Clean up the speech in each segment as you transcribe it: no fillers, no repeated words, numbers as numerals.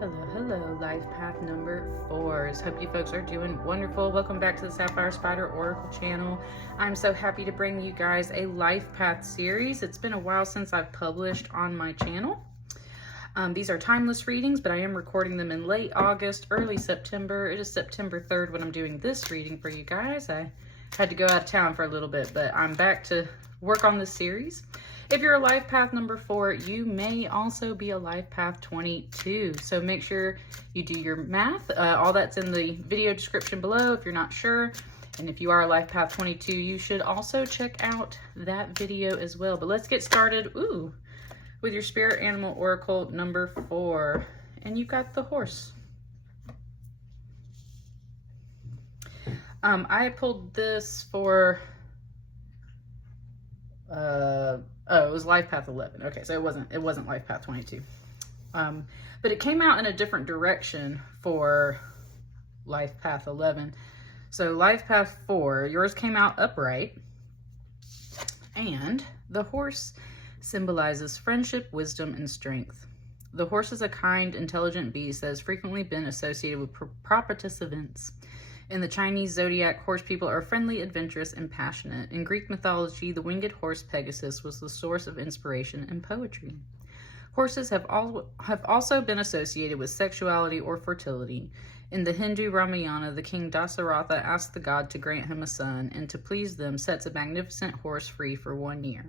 Hello, life path number 4s. Hope you folks are doing wonderful. Welcome back to the Sapphire Spider Oracle channel. I'm so happy to bring you guys a life path series. It's been a while since I've published on my channel. These are timeless readings, but I am recording them in late August, early September. It is September 3rd when I'm doing this reading for you guys. I had to go out of town for a little bit, but I'm back to work on this series. If you're a life path number 4, you may also be a life path 22. So make sure you do your math. All that's in the video description below if you're not sure. And if you are a life path 22, you should also check out that video as well. But let's get started with your spirit animal oracle number 4. And you got the horse. I pulled this for it was life path 11. Okay, so it wasn't life path 22. But it came out in a different direction for life path 11. So life path 4, yours came out upright, and the horse symbolizes friendship, wisdom, and strength. The horse is a kind, intelligent beast that has frequently been associated with propitious events. In the Chinese zodiac, horse people are friendly, adventurous, and passionate. In Greek mythology, the winged horse Pegasus was the source of inspiration and poetry. Horses have also been associated with sexuality or fertility. In the Hindu Ramayana, the king Dasaratha asked the god to grant him a son, and to please them, sets a magnificent horse free for 1 year.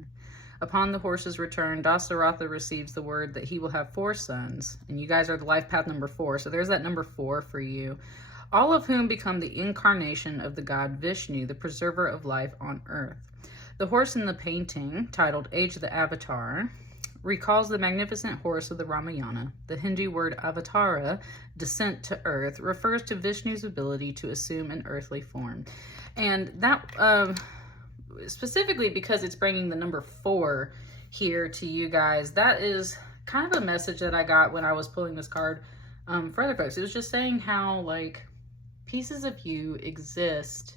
Upon the horse's return, Dasaratha receives the word that he will have 4 sons, and you guys are the life path number 4, so there's that number 4 for you. All of whom become the incarnation of the god Vishnu, the preserver of life on earth. The horse in the painting, titled Age of the Avatar, recalls the magnificent horse of the Ramayana. The Hindu word avatara, descent to earth, refers to Vishnu's ability to assume an earthly form. And that, specifically because it's bringing the number 4 here to you guys, that is kind of a message that I got when I was pulling this card for other folks. It was just saying how, like, pieces of you exist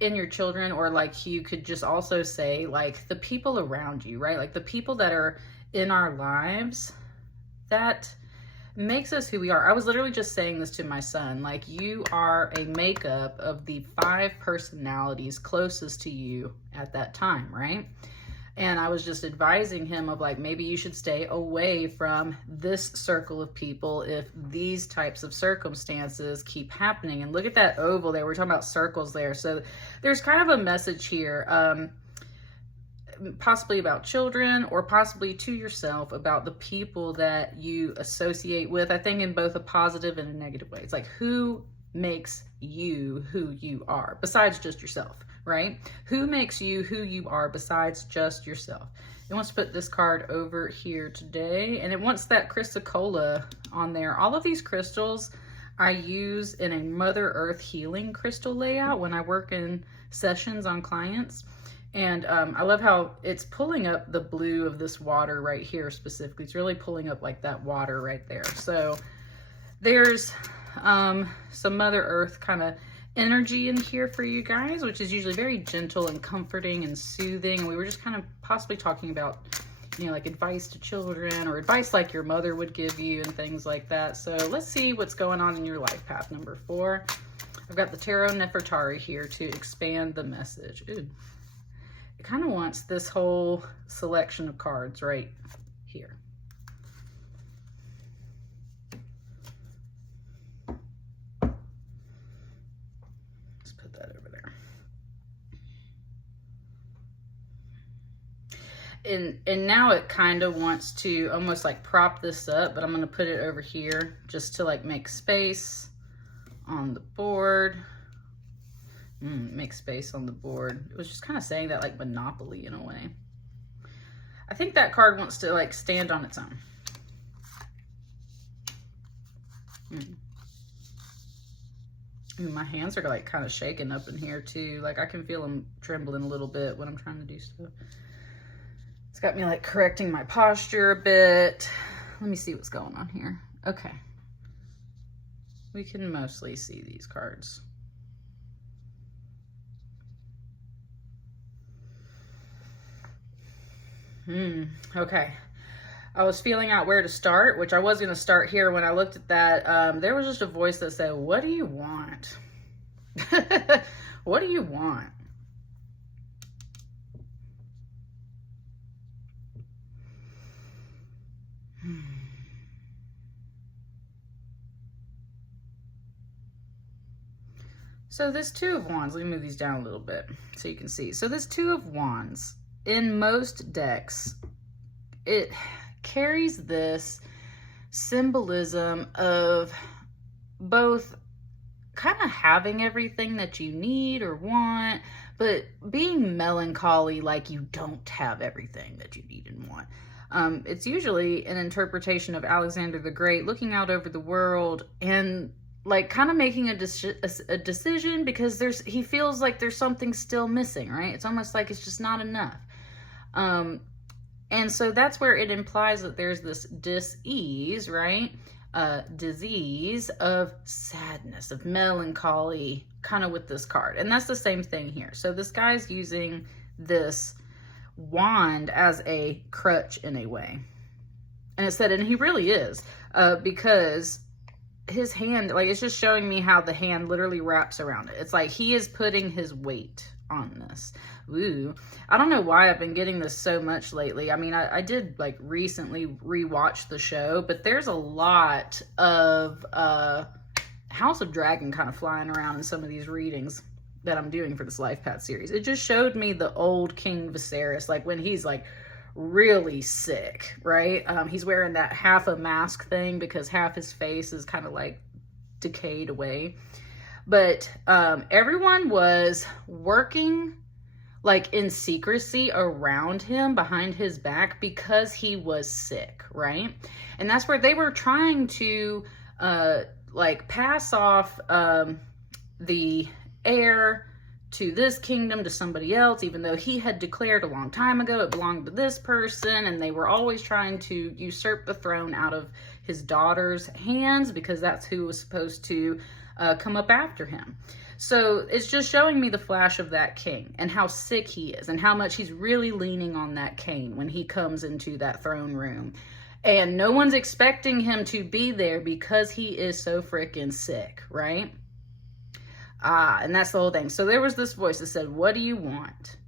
in your children, or like you could just also say like the people around you, right? Like the people that are in our lives that makes us who we are. I was literally just saying this to my son, like you are a makeup of the 5 personalities closest to you at that time, right? And I was just advising him of like, maybe you should stay away from this circle of people if these types of circumstances keep happening. And look at that oval there. We're talking about circles there. So there's kind of a message here, possibly about children or possibly to yourself about the people that you associate with. I think in both a positive and a negative way. It's like, who makes you who you are besides just yourself? Right? Who makes you who you are besides just yourself? It wants to put this card over here today, and it wants that chrysocolla on there. All of these crystals I use in a Mother Earth healing crystal layout when I work in sessions on clients. And I love how it's pulling up the blue of this water right here specifically. It's really pulling up like that water right there. So there's some Mother Earth kind of energy in here for you guys, which is usually very gentle and comforting and soothing. And we were just kind of possibly talking about, you know, like advice to children or advice like your mother would give you and things like that. So let's see what's going on in your life path number 4. I've got the Tarot Nefertari here to expand the message. Ooh. It kind of wants this whole selection of cards right here. And now it kind of wants to almost like prop this up, but I'm going to put it over here just to like make space on the board. Make space on the board. It was just kind of saying that like Monopoly in a way. I think that card wants to like stand on its own. Ooh, my hands are like kind of shaking up in here too. Like I can feel them trembling a little bit when I'm trying to do stuff. It's got me like correcting my posture a bit. Let me see what's going on here. Okay. We can mostly see these cards. Okay. I was feeling out where to start, which I was going to start here. When I looked at that, there was just a voice that said, what do you want? What do you want? So this Two of Wands, let me move these down a little bit so you can see. So this Two of Wands, in most decks, it carries this symbolism of both kind of having everything that you need or want, but being melancholy like you don't have everything that you need and want. It's usually an interpretation of Alexander the Great looking out over the world and like kind of making a decision because he feels like there's something still missing, right? It's almost like it's just not enough. And so that's where it implies that there's this dis-ease, right? Disease of sadness, of melancholy, kind of with this card. And that's the same thing here. So this guy's using this wand as a crutch in a way. And it said, and he really is, because his hand, like, it's just showing me how the hand literally wraps around it. It's like he is putting his weight on this. Ooh, I don't know why I've been getting this so much lately. I mean, I did like recently rewatch the show, but there's a lot of House of Dragon kind of flying around in some of these readings that I'm doing for this Life Path series. It just showed me the old King Viserys, like when he's like really sick, right? He's wearing that half a mask thing because half his face is kind of like decayed away. But everyone was working like in secrecy around him behind his back because he was sick, right? And that's where they were trying to like pass off the heir to this kingdom to somebody else, even though he had declared a long time ago it belonged to this person, and they were always trying to usurp the throne out of his daughter's hands because that's who was supposed to come up after him. So it's just showing me the flash of that king and how sick he is and how much he's really leaning on that cane when he comes into that throne room. And no one's expecting him to be there because he is so freaking sick, right? And that's the whole thing. So there was this voice that said, what do you want?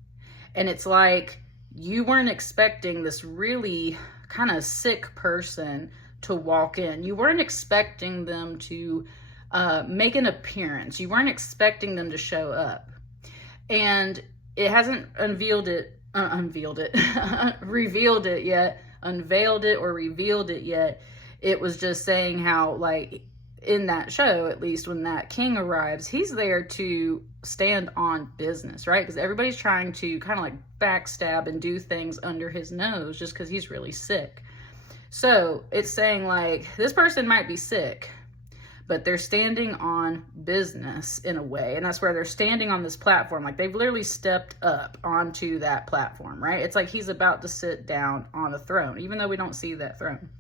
And it's like you weren't expecting this really kind of sick person to walk in. You weren't expecting them to make an appearance. You weren't expecting them to show up. And it hasn't revealed it yet, unveiled it or revealed it yet. It was just saying how, like, in that show, at least when that king arrives, he's there to stand on business, right? Because everybody's trying to kind of like backstab and do things under his nose just because he's really sick. So it's saying like, this person might be sick, but they're standing on business in a way. And that's where they're standing on this platform. Like they've literally stepped up onto that platform, right? It's like he's about to sit down on the throne, even though we don't see that throne.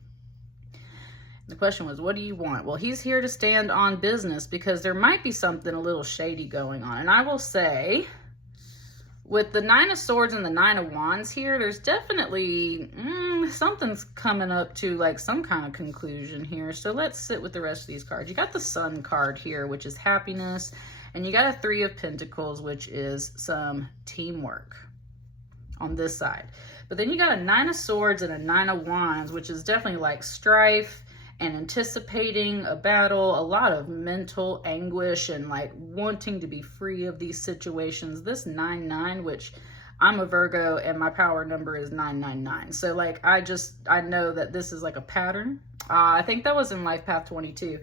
The question was, what do you want? Well, he's here to stand on business because there might be something a little shady going on. And I will say, with the Nine of Swords and the Nine of Wands here, there's definitely something's coming up to like some kind of conclusion here. So let's sit with the rest of these cards. You got the Sun card here, which is happiness. And you got a Three of Pentacles, which is some teamwork on this side. But then you got a Nine of Swords and a Nine of Wands, which is definitely like strife and anticipating a battle, a lot of mental anguish and like wanting to be free of these situations. This 9-9, which I'm a Virgo and my power number is 999. So like, I know that this is like a pattern. I think that was in Life Path 22.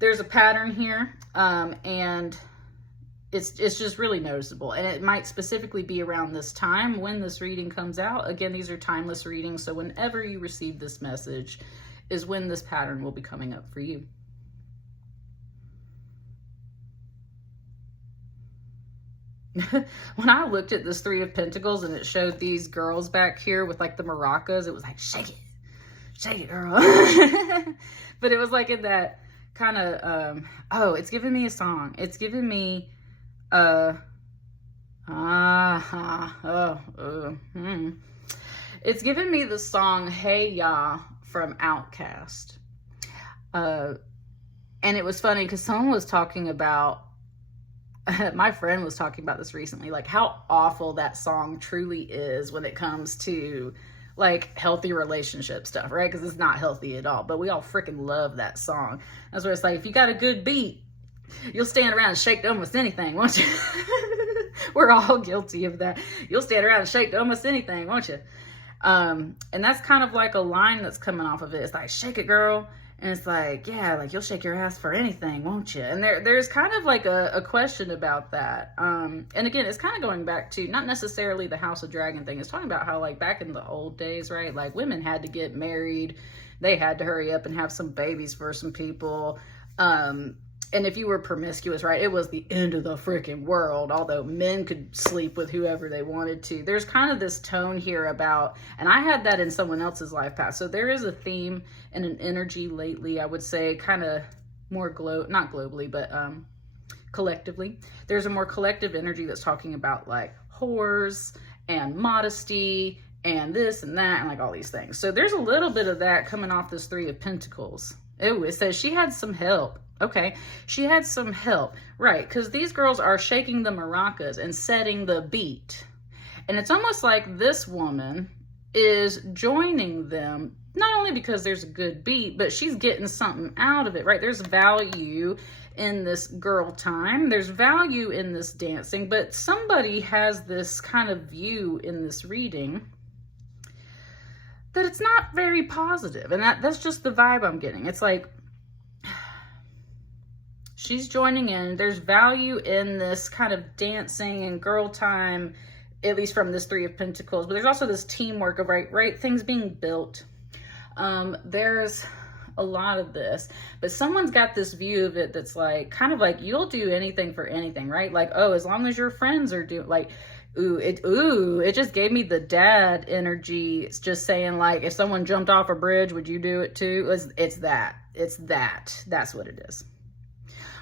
There's a pattern here, and it's just really noticeable. And it might specifically be around this time when this reading comes out. Again, these are timeless readings. So whenever you receive this message is when this pattern will be coming up for you. When I looked at this Three of Pentacles and it showed these girls back here with like the maracas, it was like, shake it, girl. But it was like in that kind of, oh, it's giving me a song. It's giving me, It's given me the song Hey Ya from Outkast. And it was funny because someone was talking about, my friend was talking about this recently, like how awful that song truly is when it comes to like healthy relationship stuff, right? Because it's not healthy at all, but we all freaking love that song. That's where it's like, if you got a good beat, you'll stand around and shake to almost anything, won't you? We're all guilty of that. You'll stand around and shake to almost anything, won't you? And that's kind of like a line that's coming off of it. It's like, shake it, girl. And it's like, yeah, like you'll shake your ass for anything, won't you? And there's kind of like a question about that. And again, it's kind of going back to not necessarily the House of Dragon thing. It's talking about how like back in the old days, right? Like women had to get married. They had to hurry up and have some babies for some people. And if you were promiscuous, right, it was the end of the freaking world, although men could sleep with whoever they wanted to. There's kind of this tone here about, and I had that in someone else's life path. So there is a theme and an energy lately, I would say, kind of more not globally, but collectively. There's a more collective energy that's talking about like whores and modesty and this and that and like all these things. So there's a little bit of that coming off this Three of Pentacles. Oh, it says she had some help. Okay, she had some help, right? Because these girls are shaking the maracas and setting the beat. And it's almost like this woman is joining them, not only because there's a good beat, but she's getting something out of it, right? There's value in this girl time. There's value in this dancing, but somebody has this kind of view in this reading that it's not very positive. And that's just the vibe I'm getting. It's like, she's joining in. There's value in this kind of dancing and girl time, at least from this Three of Pentacles. But there's also this teamwork of right things being built. There's a lot of this, but someone's got this view of it that's like kind of like you'll do anything for anything, right? Like, oh, as long as your friends are doing like, it just gave me the dad energy. It's just saying like, if someone jumped off a bridge, would you do it too? It's that. That's what it is.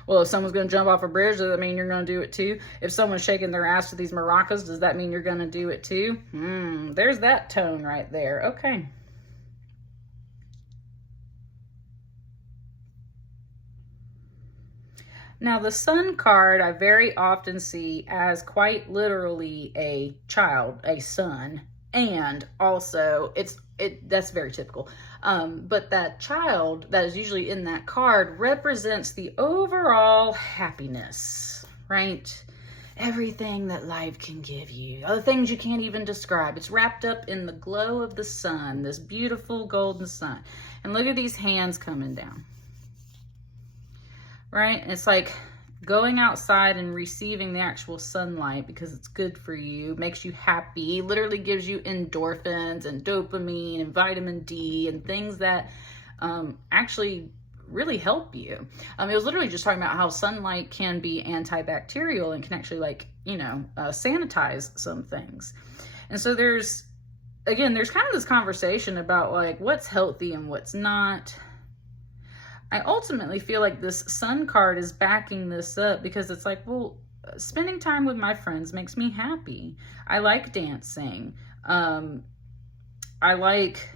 Well, if someone's going to jump off a bridge, does that mean you're going to do it too? If someone's shaking their ass to these maracas, does that mean you're going to do it too? There's that tone right there. Okay. Now, the Sun card I very often see as quite literally a child, a son, and also that's very typical. But that child that is usually in that card represents the overall happiness, right? Everything that life can give you, other things you can't even describe. It's wrapped up in the glow of the sun, this beautiful golden sun. And look at these hands coming down, right? And it's like going outside and receiving the actual sunlight because it's good for you, makes you happy, literally gives you endorphins and dopamine and vitamin D and things that actually really help you. It was literally just talking about how sunlight can be antibacterial and can actually like, sanitize some things. And so there's kind of this conversation about like what's healthy and what's not. I ultimately feel like this Sun card is backing this up because it's like, well, spending time with my friends makes me happy. I like dancing. I like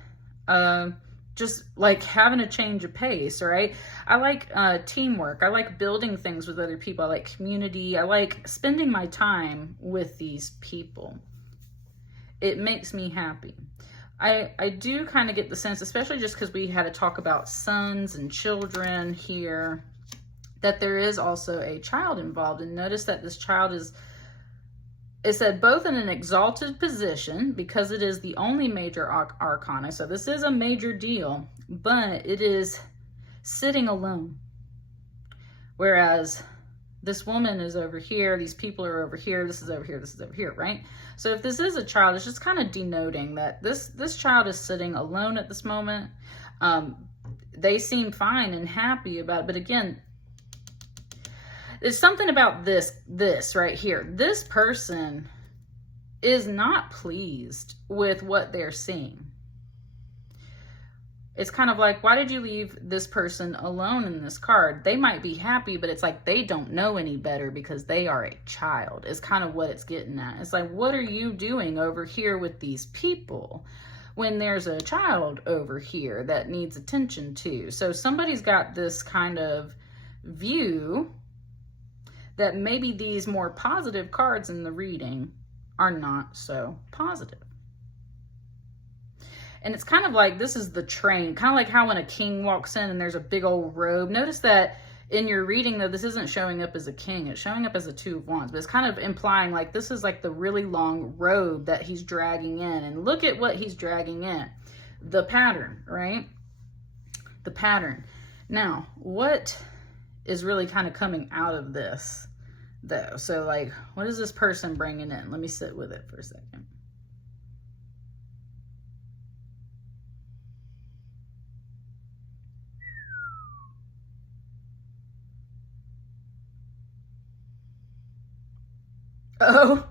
just like having a change of pace, right? I like teamwork. I like building things with other people. I like community. I like spending my time with these people. It makes me happy. I do kind of get the sense, especially just because we had to talk about sons and children here, that there is also a child involved. And notice that this child is said both in an exalted position because it is the only major arcana. So this is a major deal, but it is sitting alone. Whereas this woman is over here, these people are over here, this is over here, this is over here, right? So if this is a child, it's just kind of denoting that this child is sitting alone at this moment. They seem fine and happy about it, but again, there's something about this right here. This person is not pleased with what they're seeing. It's kind of like, why did you leave this person alone in this card? They might be happy, but it's like they don't know any better because they are a child. It's kind of what it's getting at. It's like, what are you doing over here with these people? when there's a child over here that needs attention too. So somebody's got this kind of view that maybe these more positive cards in the reading are not so positive. And it's kind of like, this is the train, kind of like how when a king walks in and there's a big old robe. Notice that in your reading, though, this isn't showing up as a king. It's showing up as a Two of Wands. But it's kind of implying like this is like the really long robe that he's dragging in. And look at what he's dragging in. The pattern, right? The pattern. Now, what is really kind of coming out of this, though? So, like, what is this person bringing in? Let me sit with it for a second. Oh,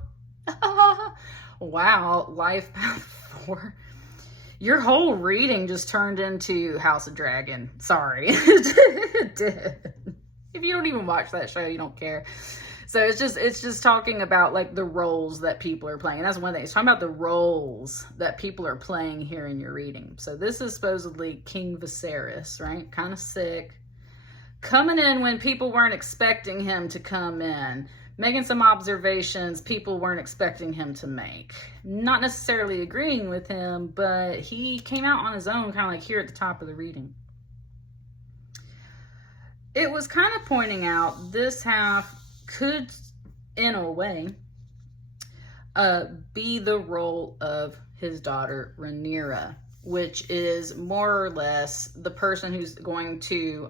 wow, life path 4. Your whole reading just turned into House of Dragon. Sorry. It did. If you don't even watch that show, you don't care. So it's just talking about like the roles that people are playing. And that's one thing. It's talking about the roles that people are playing here in your reading. So this is supposedly King Viserys, right? Kind of sick. Coming in when people weren't expecting him to come in. Making some observations people weren't expecting him to make. Not necessarily agreeing with him, but he came out on his own, kind of like here at the top of the reading. It was kind of pointing out this half could, in a way, be the role of his daughter, Rhaenyra, which is more or less the person who's going to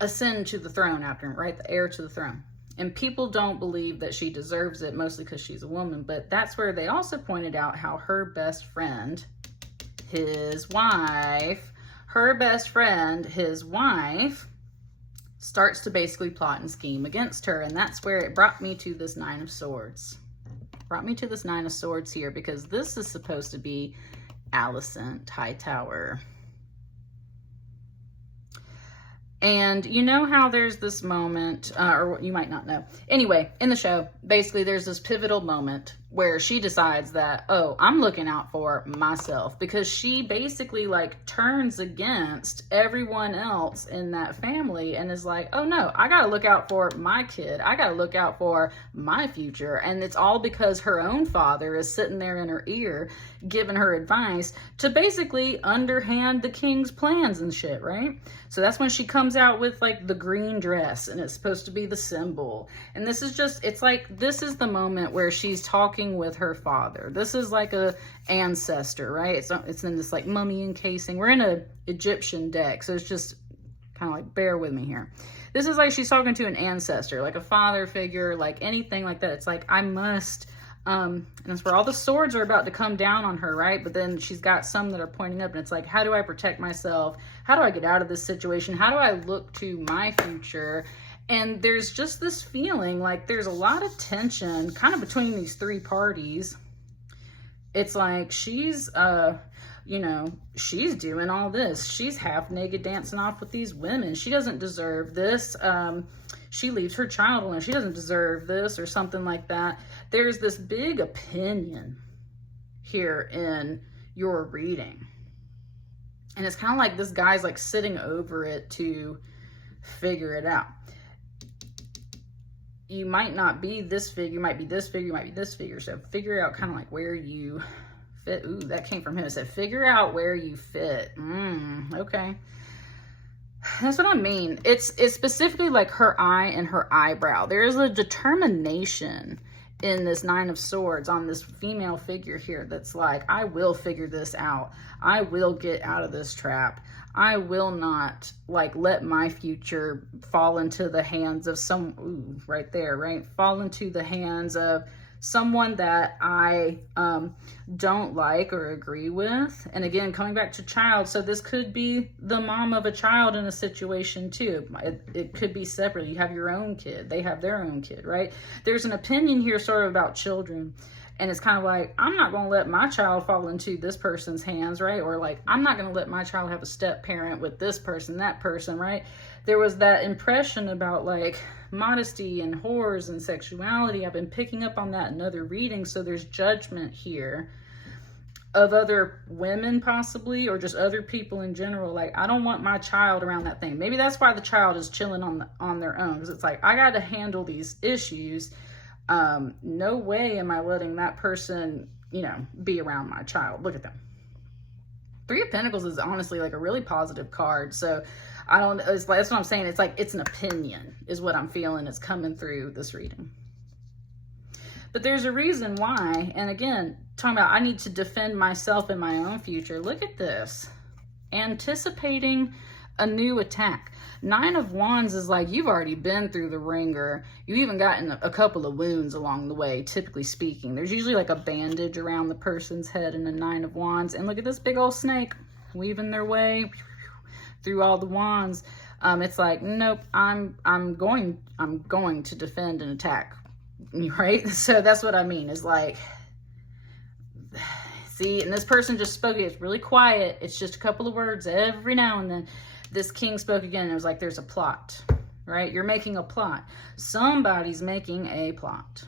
ascend to the throne after him, right? The heir to the throne. And people don't believe that she deserves it, mostly because she's a woman. But that's where they also pointed out how her best friend, his wife, starts to basically plot and scheme against her. And that's where it brought me to this Nine of Swords. Brought me to this Nine of Swords here, because this is supposed to be Alicent Hightower. And you know how there's this moment, or you might not know. Anyway, in the show, basically there's this pivotal moment where she decides that, oh, I'm looking out for myself, because she basically like turns against everyone else in that family and is like, oh no, I got to look out for my kid. I got to look out for my future. And it's all because her own father is sitting there in her ear giving her advice to basically underhand the king's plans and shit, right? So that's when she comes out with like the green dress, and it's supposed to be the symbol. And this is just, it's like, this is the moment where she's talking with her father. This is like a ancestor, right? It's in this like mummy encasing. We're in a Egyptian deck, so it's just kind of like, bear with me here. This is like she's talking to an ancestor, like a father figure, like anything like that. It's like, I must, and that's where all the swords are about to come down on her, right? But then she's got some that are pointing up, and it's like, how do I protect myself? How do I get out of this situation? How do I look to my future? And there's just this feeling like there's a lot of tension kind of between these three parties. It's like she's, you know, she's doing all this. She's half naked dancing off with these women. She doesn't deserve this. She leaves her child alone. She doesn't deserve this, or something like that. There's this big opinion here in your reading. And it's kind of like this guy's like sitting over it to figure it out. You might not be this figure, you might be this figure, you might be this figure. So figure out kind of like where you fit. Ooh, that came from him. It said, figure out where you fit. Okay. That's what I mean. It's specifically like her eye and her eyebrow. There's a determination in this Nine of Swords on this female figure here that's like, I will figure this out. I will get out of this trap. I will not like let my future fall into the hands of some, ooh, right there, right? Fall into the hands of someone that I don't like or agree with. And again, coming back to child, so this could be the mom of a child in a situation too. It could be separate. You have your own kid, they have their own kid, right? There's an opinion here sort of about children. And it's kind of like, I'm not going to let my child fall into this person's hands, right? Or like, I'm not going to let my child have a step parent with this person, that person, right? There was that impression about like modesty and whores and sexuality. I've been picking up on that in other readings. So there's judgment here of other women possibly, or just other people in general. Like, I don't want my child around that thing. Maybe that's why the child is chilling on their own, because it's like, I got to handle these issues. No way am I letting that person, you know, be around my child. Look at them. Three of Pentacles is honestly like a really positive card. So I don't, it's like, that's what I'm saying. It's like, it's an opinion is what I'm feeling is coming through this reading. But there's a reason why. And again, talking about, I need to defend myself in my own future. Look at this. Anticipating a new attack. Nine of Wands is like, you've already been through the ringer. You've even gotten a couple of wounds along the way, typically speaking. There's usually like a bandage around the person's head in a Nine of Wands. And look at this big old snake weaving their way through all the wands. It's like, nope, I'm going to defend and attack. Right? So that's what I mean, is like, see, and this person just spoke, it's really quiet. It's just a couple of words every now and then. This king spoke again. It was like, there's a plot, right? You're making a plot. Somebody's making a plot.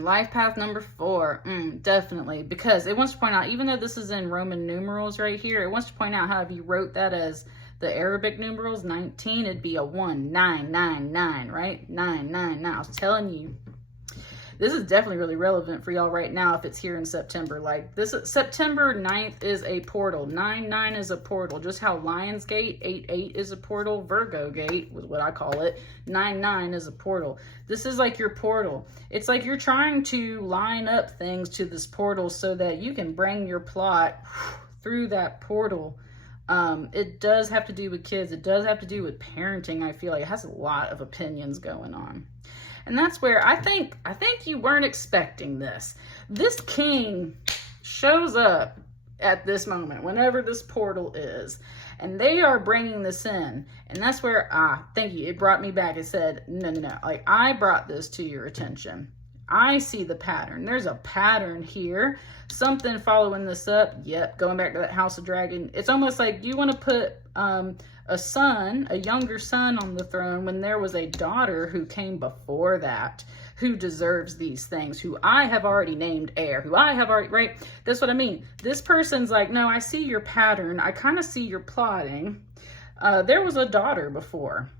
Life path number 4. Definitely. Because it wants to point out, even though this is in Roman numerals right here, it wants to point out how if you wrote that as the Arabic numerals, 19, it'd be a 1999, right? 999. I was telling you. This is definitely really relevant for y'all right now if it's here in September. Like, this September 9th is a portal. 99 is a portal. Just how Lionsgate 88 is a portal. Virgo Gate was what I call it. 99 is a portal. This is like your portal. It's like you're trying to line up things to this portal so that you can bring your plot through that portal. It does have to do with kids. It does have to do with parenting. I feel like it has a lot of opinions going on. And that's where I think you weren't expecting this. This king shows up at this moment, whenever this portal is, and they are bringing this in. And that's where, thank you, it brought me back. It said, no, like, I brought this to your attention. I see the pattern. There's a pattern here. Something following this up. Yep, going back to that House of Dragon. It's almost like you want to put a son, a younger son on the throne when there was a daughter who came before that, who deserves these things, who I have already named heir, who I have already, right? That's what I mean. This person's like, no, I see your pattern. I kind of see your plotting. There was a daughter before,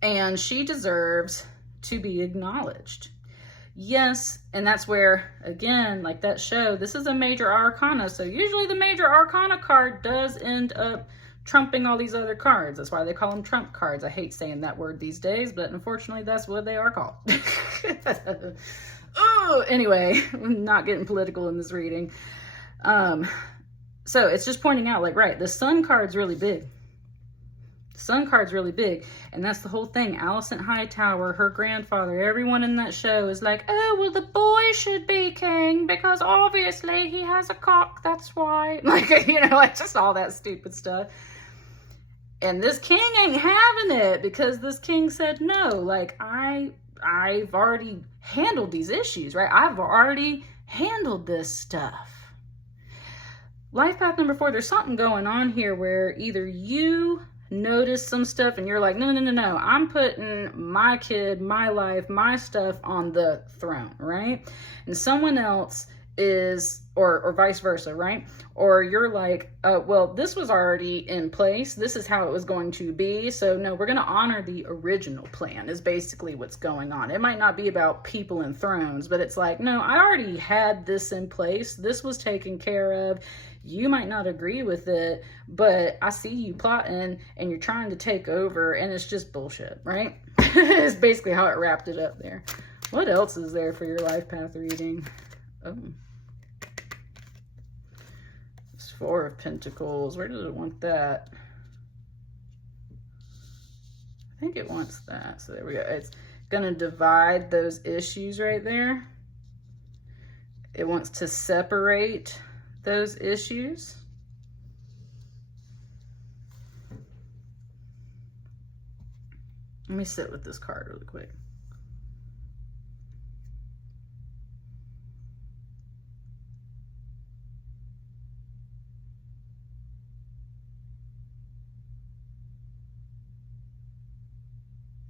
and she deserves to be acknowledged. Yes, and that's where, again, like that show, this is a major arcana, so usually the major arcana card does end up trumping all these other cards. That's why they call them trump cards. I hate saying that word these days, but unfortunately that's what they are called. Oh, anyway, I'm not getting political in this reading. So it's just pointing out, like, right, the Sun card's really big. Sun card's really big, and that's the whole thing. Alicent Hightower, her grandfather, everyone in that show is like, oh, well, the boy should be king because obviously he has a cock, that's why. Like, you know, like just all that stupid stuff. And this king ain't having it because this king said, no, like, I've already handled these issues, right? I've already handled this stuff. Life path number 4, there's something going on here where either you notice some stuff and you're like, no, I'm putting my kid, my life, my stuff on the throne, right? And someone else is, or vice versa, right? Or you're like, well, this was already in place. This is how it was going to be. So no, we're going to honor the original plan is basically what's going on. It might not be about people and thrones, but it's like, no, I already had this in place. This was taken care of. You might not agree with it, but I see you plotting and you're trying to take over and it's just bullshit, right? It's basically how it wrapped it up there. What else is there for your life path reading? Oh. It's 4 of Pentacles. Where does it want that? I think it wants that. So there we go. It's going to divide those issues right there. It wants to separate those issues. Let me sit with this card really quick.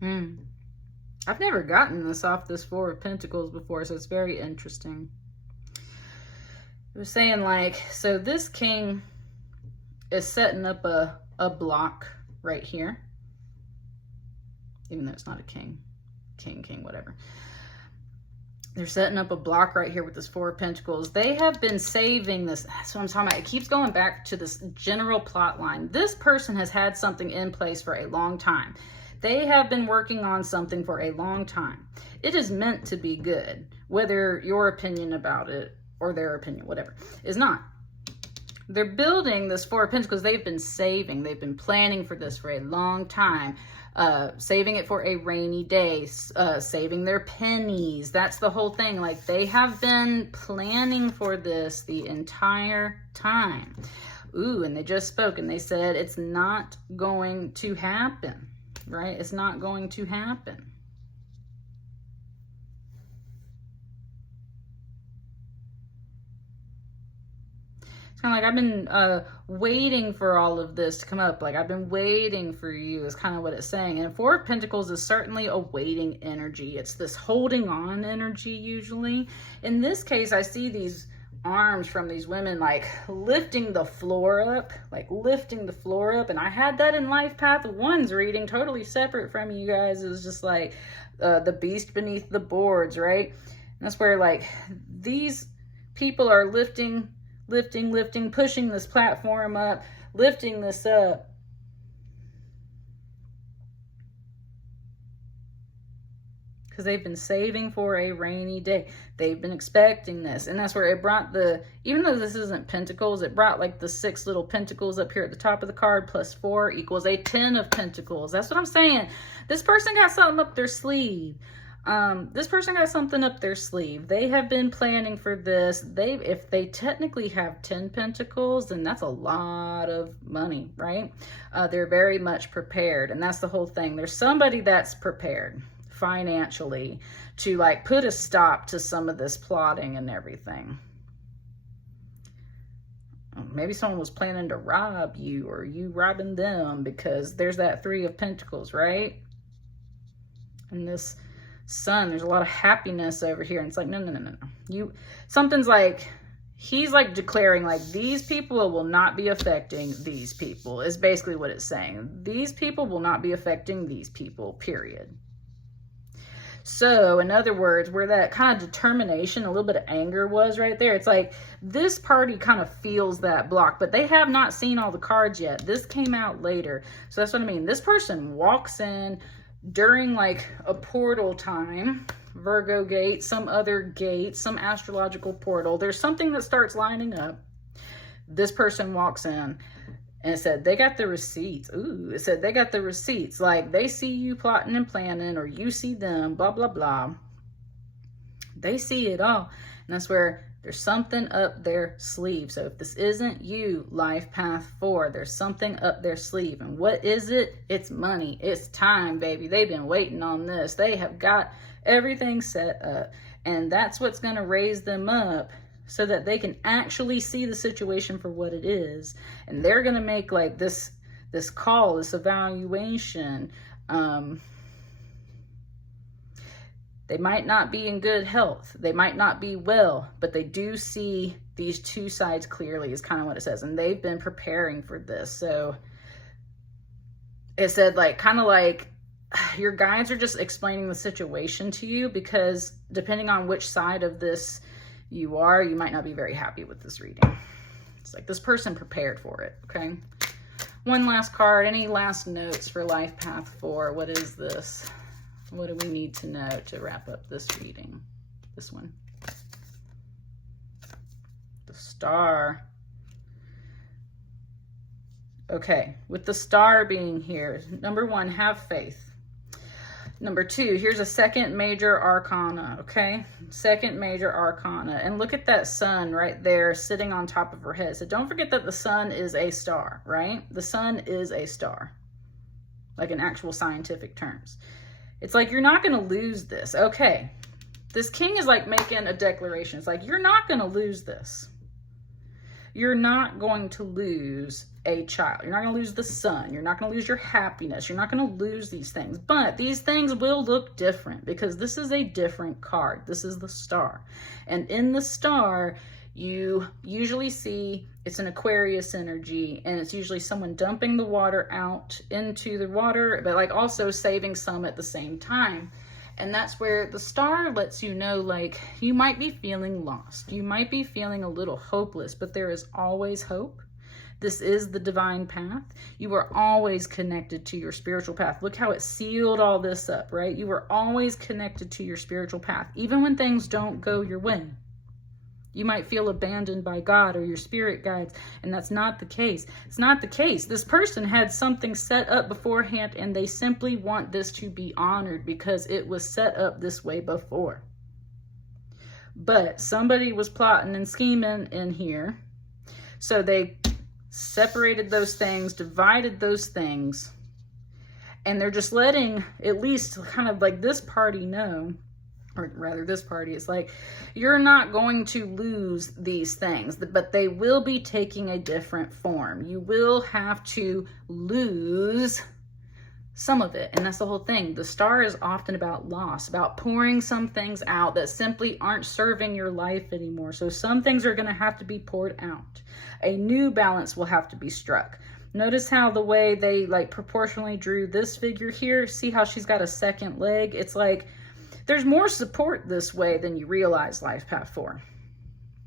I've never gotten this off this Four of Pentacles before, so it's very interesting. It was saying like, so this king is setting up a block right here. Even though it's not a king, whatever. They're setting up a block right here with this Four of Pentacles. They have been saving this. That's what I'm talking about. It keeps going back to this general plot line. This person has had something in place for a long time. They have been working on something for a long time. It is meant to be good, whether your opinion about it or their opinion, whatever, is not. They're building this Four of Pentacles. They've been saving. They've been planning for this for a long time. Saving it for a rainy day, saving their pennies. That's the whole thing. Like, they have been planning for this the entire time. Ooh, and they just spoke and they said it's not going to happen, right? It's not going to happen. Kind of like, I've been waiting for all of this to come up. Like, I've been waiting for you is kind of what it's saying. And Four of Pentacles is certainly a waiting energy. It's this holding on energy usually. In this case, I see these arms from these women like lifting the floor up. And I had that in Life Path 1's reading, totally separate from you guys. It was just like the beast beneath the boards, right? And that's where like these people are lifting, pushing this platform up, lifting this up. Because they've been saving for a rainy day. They've been expecting this. And that's where it brought the, even though this isn't Pentacles, it brought like the 6 little Pentacles up here at the top of the card, plus 4 equals a 10 of Pentacles. That's what I'm saying. This person got something up their sleeve. This person got something up their sleeve. They have been planning for this. If they technically have 10 Pentacles, then that's a lot of money, right? They're very much prepared. And that's the whole thing. There's somebody that's prepared financially to like put a stop to some of this plotting and everything. Maybe someone was planning to rob you, or you robbing them, because there's that 3 of Pentacles, right? And this Sun, there's a lot of happiness over here. And it's like, no. Something's like, he's like declaring like, these people will not be affecting these people, is basically what it's saying. These people will not be affecting these people, period. So in other words, where that kind of determination, a little bit of anger was right there, it's like this party kind of feels that block, but they have not seen all the cards yet. This came out later. So that's what I mean. This person walks in during like a portal time, Virgo gate, some other gate, some astrological portal. There's something that starts lining up. This person walks in. And it said they got the receipts. Ooh, it said they got the receipts. Like, they see you plotting and planning, or you see them, blah, blah, blah. They see it all. And that's where there's something up their sleeve. So if this isn't you, Life Path 4, there's something up their sleeve. And what is it? It's money. It's time, baby. They've been waiting on this. They have got everything set up. And that's what's going to raise them up, so that they can actually see the situation for what it is. And they're going to make like this call, this evaluation. They might not be in good health. They might not be well, but they do see these 2 sides clearly, is kind of what it says. And they've been preparing for this. So it said like, kind of like, your guides are just explaining the situation to you, because depending on which side of this you are, you might not be very happy with this reading. It's like this person prepared for it, okay? One last card. Any last notes for Life Path 4? What is this? What do we need to know to wrap up this reading? This one. The Star. Okay, with the Star being here, number 1, have faith. Number 2, here's a second major arcana, okay? Second major arcana. And look at that sun right there sitting on top of her head. So don't forget that the sun is a star, right? The sun is a star, like in actual scientific terms. It's like, you're not going to lose this. Okay, this king is like making a declaration. It's like, you're not going to lose this. you're not going to lose a child. You're not going to lose the son. You're not going to lose your happiness. You're not going to lose these things. But these things will look different because this is a different card. This is the star. And in the star, you usually see it's an Aquarius energy, and it's usually someone dumping the water out into the water, but like also saving some at the same time. And that's where the star lets you know, like, you might be feeling lost. You might be feeling a little hopeless, but there is always hope. This is the divine path. You are always connected to your spiritual path. Look how it sealed all this up, right? You are always connected to your spiritual path, even when things don't go your way. You might feel abandoned by God or your spirit guides, and that's not the case. It's not the case. This person had something set up beforehand, and they simply want this to be honored because it was set up this way before. But somebody was plotting and scheming in here, so they separated those things, divided those things, and they're just letting at least kind of like this party know, or rather this party is like, you're not going to lose these things, but they will be taking a different form. You will have to lose some of it. And that's the whole thing. The star is often about loss, about pouring some things out that simply aren't serving your life anymore. So some things are going to have to be poured out. A new balance will have to be struck. Notice how the way they like proportionally drew this figure here, see how she's got a second leg? It's like, there's more support this way than you realize, Life Path 4.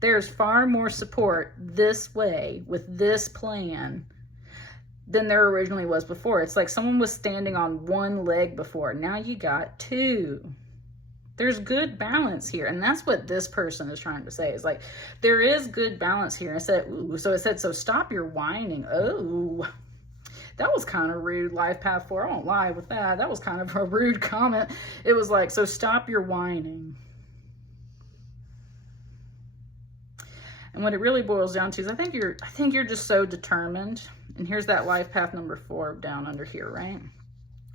There's far more support this way with this plan than there originally was before. It's like someone was standing on one leg before. Now you got two. There's good balance here. And that's what this person is trying to say. Is like, there is good balance here. I said, ooh. So it said, so stop your whining. Oh, that was kind of rude, Life Path 4. I won't lie with that. That was kind of a rude comment. It was like, so stop your whining. And what it really boils down to is I think you're just so determined. And here's that Life Path number 4 down under here, right?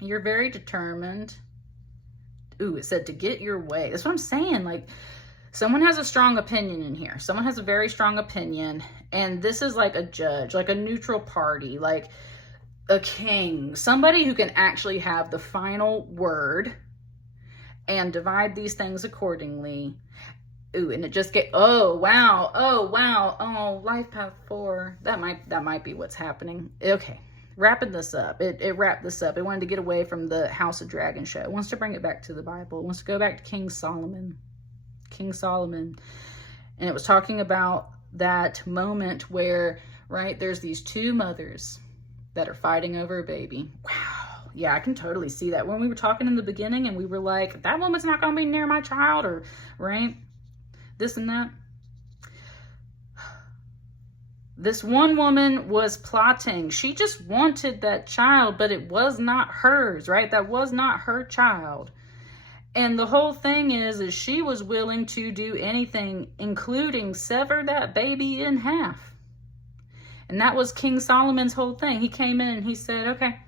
You're very determined. Ooh, it said to get your way. That's what I'm saying. Like, someone has a strong opinion in here. Someone has a very strong opinion. And this is like a judge, like a neutral party, like a king, somebody who can actually have the final word and divide these things accordingly. Ooh, and it just get, oh wow, oh, Life Path 4. That might be what's happening. Okay, wrapping this up. It wrapped this up. It wanted to get away from the House of Dragon show. It wants to bring it back to the Bible. It wants to go back to King Solomon. And it was talking about that moment where, right, there's these two mothers that are fighting over a baby. Wow. Yeah, I can totally see that. When we were talking in the beginning and we were like, that woman's not going to be near my child, or, right, this and that. This one woman was plotting. She just wanted that child, but it was not hers, right? That was not her child. And the whole thing is she was willing to do anything, including sever that baby in half. And that was King Solomon's whole thing. He came in and he said, okay,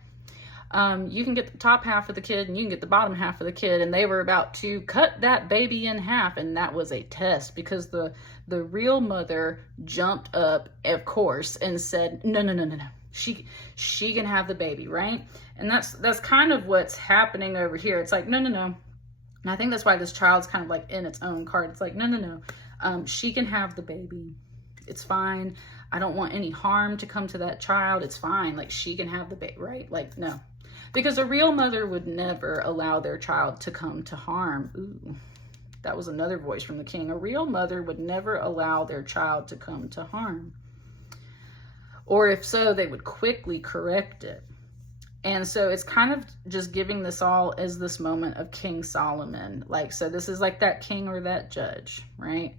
you can get the top half of the kid and you can get the bottom half of the kid. And they were about to cut that baby in half. And that was a test because the real mother jumped up, of course, and said, no. She can have the baby, right? And that's kind of what's happening over here. It's like, no. And I think that's why this child's kind of like in its own card. It's like, no. She can have the baby. It's fine. I don't want any harm to come to that child. It's fine. Like, she can have the baby, right? Like, no. Because a real mother would never allow their child to come to harm. Ooh, that was another voice from the king. A real mother would never allow their child to come to harm. Or if so, they would quickly correct it. And so it's kind of just giving this all as this moment of King Solomon. Like, so this is like that king or that judge, right?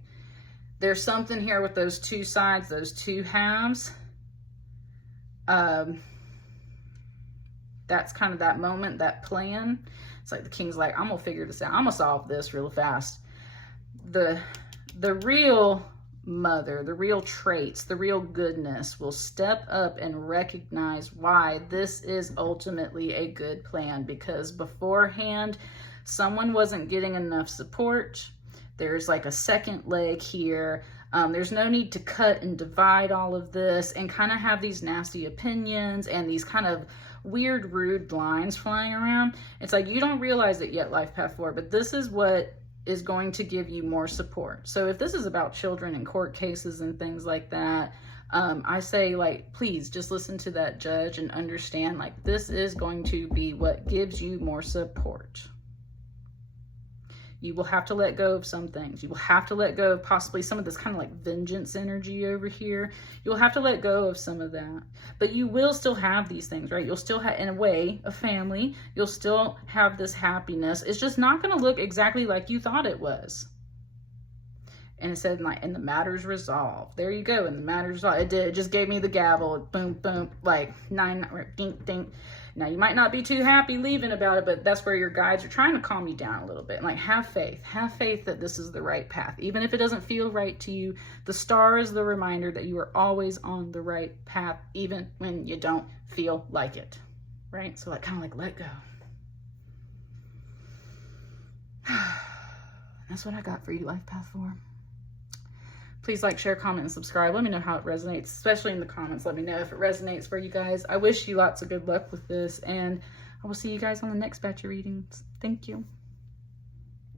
There's something here with those two sides, those two halves. That's kind of that moment, that plan. It's like the king's like, I'm gonna figure this out. I'm gonna solve this real fast. The real mother, the real traits, the real goodness will step up and recognize why this is ultimately a good plan, because beforehand, someone wasn't getting enough support. There's like a second leg here. There's no need to cut and divide all of this and kind of have these nasty opinions and these kind of weird, rude lines flying around. It's like, you don't realize it yet, Life Path 4, but this is what is going to give you more support. So if this is about children and court cases and things like that, I say, like, please just listen to that judge and understand, like, this is going to be what gives you more support. You will have to let go of some things. You will have to let go of possibly some of this kind of like vengeance energy over here. You'll have to let go of some of that. But you will still have these things, right? You'll still have, in a way, a family. You'll still have this happiness. It's just not going to look exactly like you thought it was. And it said, like, and the matter's resolved. There you go. And the matter's resolved. It did. It just gave me the gavel. Boom, boom. Like, 9, dink, dink. Now, you might not be too happy leaving about it, but that's where your guides are trying to calm you down a little bit. Like, have faith. Have faith that this is the right path. Even if it doesn't feel right to you, the star is the reminder that you are always on the right path, even when you don't feel like it. Right? So, like, kind of like, let go. That's what I got for you, Life Path 4. Please like, share, comment, and subscribe. Let me know how it resonates, especially in the comments. Let me know if it resonates for you guys. I wish you lots of good luck with this, and I will see you guys on the next batch of readings. Thank you.